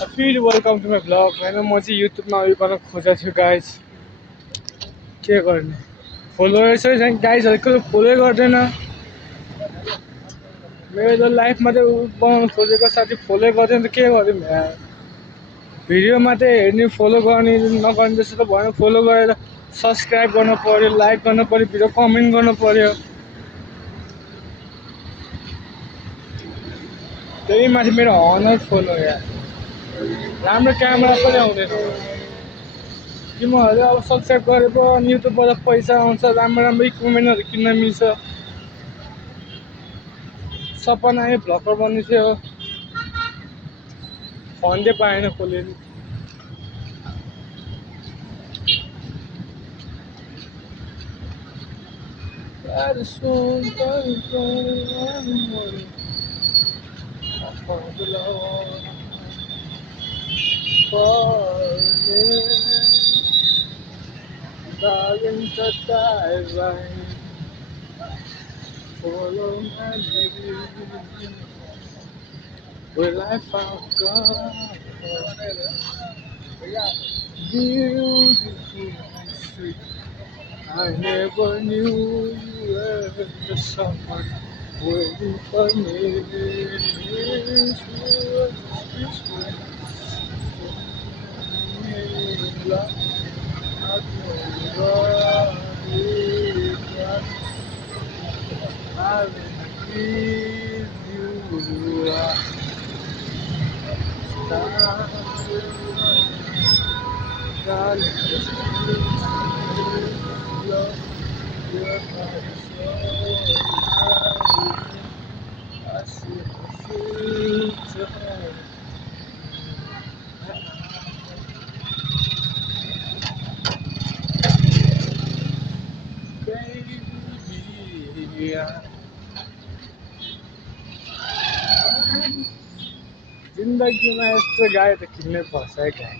Feel welcome to my vlog होइन म चाहिँ युट्युबमा उयो गर्न खोजेको छु गाइज के गर्ने फलोवर्सै छैन गाइजहरू कसले फलो गर्दैन मेरो लाइफमा चाहिँ बनाउनु खोजेको साथी फलो गर्दैन त के गर्यो यार भिडियोमा चाहिँ हेर्ने फलो गर्ने नगर्ने जस्तो त भएन फलो गरेर सब्सक्राइब गर्नु पऱ्यो लाइक गर्नु पऱ्यो भिडियो कमेन्ट गर्नु पऱ्यो त्यही माथि मेरो हनर फलो यार राम्रो क्यामेरा पनि आउँदैन तिमीहरूले अब सब्सक्राइब गरेको अनि युट्युबबाट पैसा आउँछ राम्रो राम्रो इक्विपमेन्टहरू किन्न मिल्छ सपना आयो भ्लगर बन्ने थियो फन्डै पाएन कसले Follow my lead. Will I find God? Beautiful and sweet. I never knew you were the someone waiting for me. This was this way. Love, I will give you a darling, love your heart so I see the future. Baby, जिन्दगीमा यस्तो गाई त किन्नै पर्छ है गाई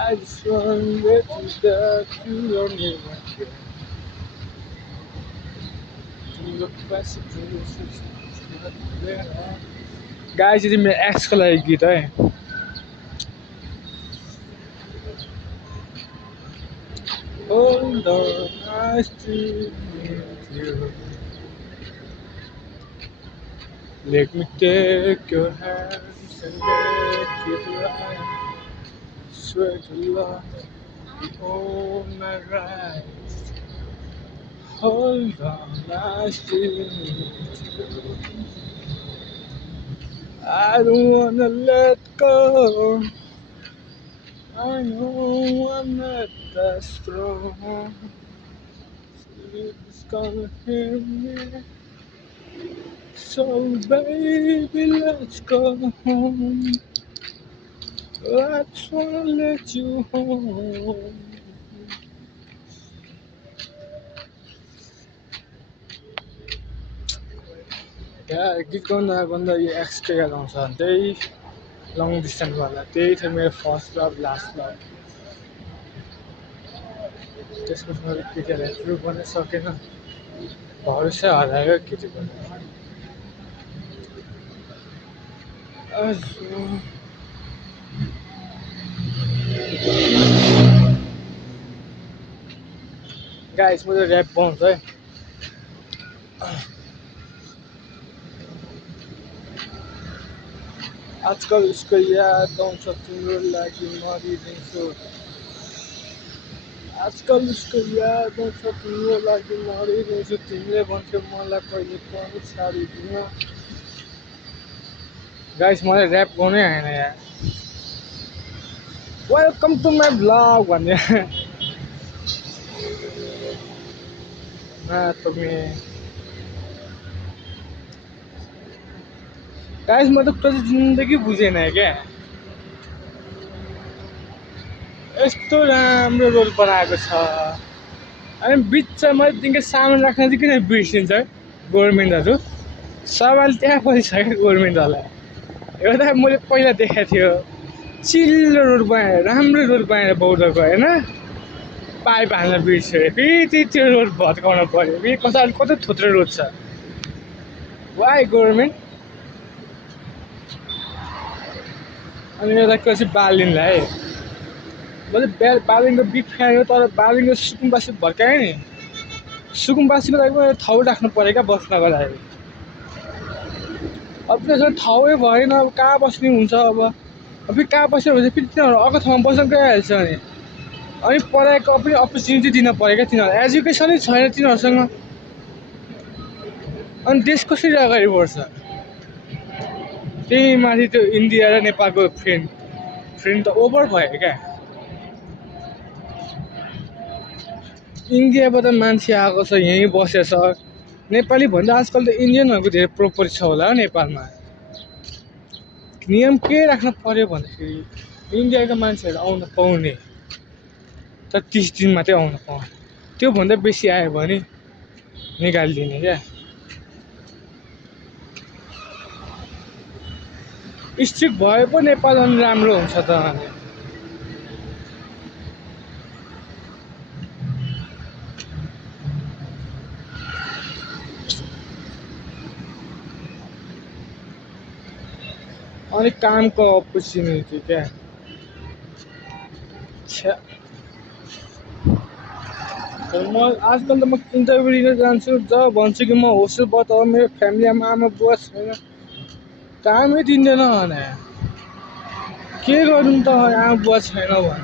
I just wanted that you don't even care. Look past the places that there are. गाई चाहिँ मेरो एक्सको लागि गीत है Hold on, I still need you. Let me take your hands and make it right. Swear to love you all my rights. Hold on, I still need you. I don't wanna let go. I know I'm not that strong. It's gonna hit me. So baby, let's go home. I just wanna let you home. Yeah, गीत गाउँदा यो extra याद आउँछ त्यही long डिस्टेन्सवाला त्यही थियो मेरो first love last love त्यसको मैले केटीहरूलाई प्रुभ गर्न सकेन भरोसा हरायो केटीको गाइस म त ऱ्याप बनाउँछु है आजकल उसको याद आउँछ तिम्रो लागि मरिदिन्छु आजकल उसको याद आउँछ तिम्रो लागि मरिदिन्छु तिमीले भन्थ्यौ मलाई कहिले पनि छाडिदिन गाइस मलाई ऱ्याप गर्नै आएन यार वेलकम टु माई भ्लग भन्ने गाइस म त कति जिन्दगी बुझेन क्या यस्तो राम्रो रोड बनाएको छ अनि बिचमा तिमीको सामान राख्न चाहिँ किन बिर्सिन्छ गभर्मेन्टहरू सवाल त्यहाँ पनि छ क्या गभर्मेन्टहरूलाई एउटा मैले पहिला देखाएको थियो चिल्लो रोड बनाएर राम्रो रोड बनाएर बौद्धको होइन पाइप हाल्न बिर्स्यो फेरि त्यो रोड भत्काउनु पऱ्यो फेरि कता कति थुत्रो रोड छ वाइ गभर्मेन्ट अनि एउटा कसै बालिनलाई मैले बालिनको बिग फ्यान हो तर बालिनको सुकुम्बासी भर्काएँ नि सुकुम्बासीको लागि पनि ठाउँ राख्नु पऱ्यो क्या बस्नको लागि अब त्यसमा ठाउँै भएन अब कहाँ बस्ने हुन्छ अब फेरि कहाँ बस्यो भने फेरि तिनीहरू अर्को ठाउँमा बस्न गइहाल्छ अनि पढाइको पनि अपर्च्युनिटी दिन पऱ्यो क्या तिनीहरू एजुकेसनै छैन तिनीहरूसँग अनि देश कसरी अगाडि बढ्छ त्यही माथि त्यो इन्डिया र नेपालको फ्रेन्ड त ओभर भयो क्या इन्डियाबाट मान्छे आएको छ यहीँ बसेछ नेपाली भन्दा आजकल त इन्डियनहरूको धेरै प्रोपर्टी छ होला नेपालमा नियम के राख्न पर्यो भन्दाखेरि इन्डियाका मान्छेहरू आउन पाउने तर 30 दिन मात्रै आउन पाउने त्योभन्दा बेसी आयो भने निकालिदिने क्या स्ट्रिक्ट भए पो नेपाल अनि राम्रो हुन्छ त अनि कामको अपर्च्युनिटी क्या म आजकल त म इन्टरभ्यू दिन जान्छु जब भन्छु कि म होस्टेल बताउ मेरो फ्यामिलीमा आमा बुवा छैन कामै दिँदैन भने के गर्नु त आमा बुवा छैन भने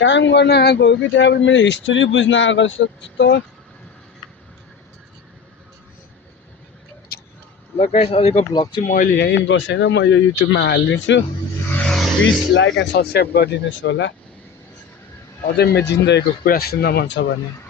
काम गर्न आएको हो कि त्यहाँ मेरो हिस्ट्री बुझ्न आएको जस्तो ल गाइस अहिलेको भ्लग चाहिँ मैले यहाँ इन गर्छु होइन म यो युट्युबमा हालिदिन्छु प्लिज लाइक एन्ड सब्सक्राइब गरिदिनुहोस् होला अझै मेरो जिन्दगीको कुरा सुन्न मन छ भने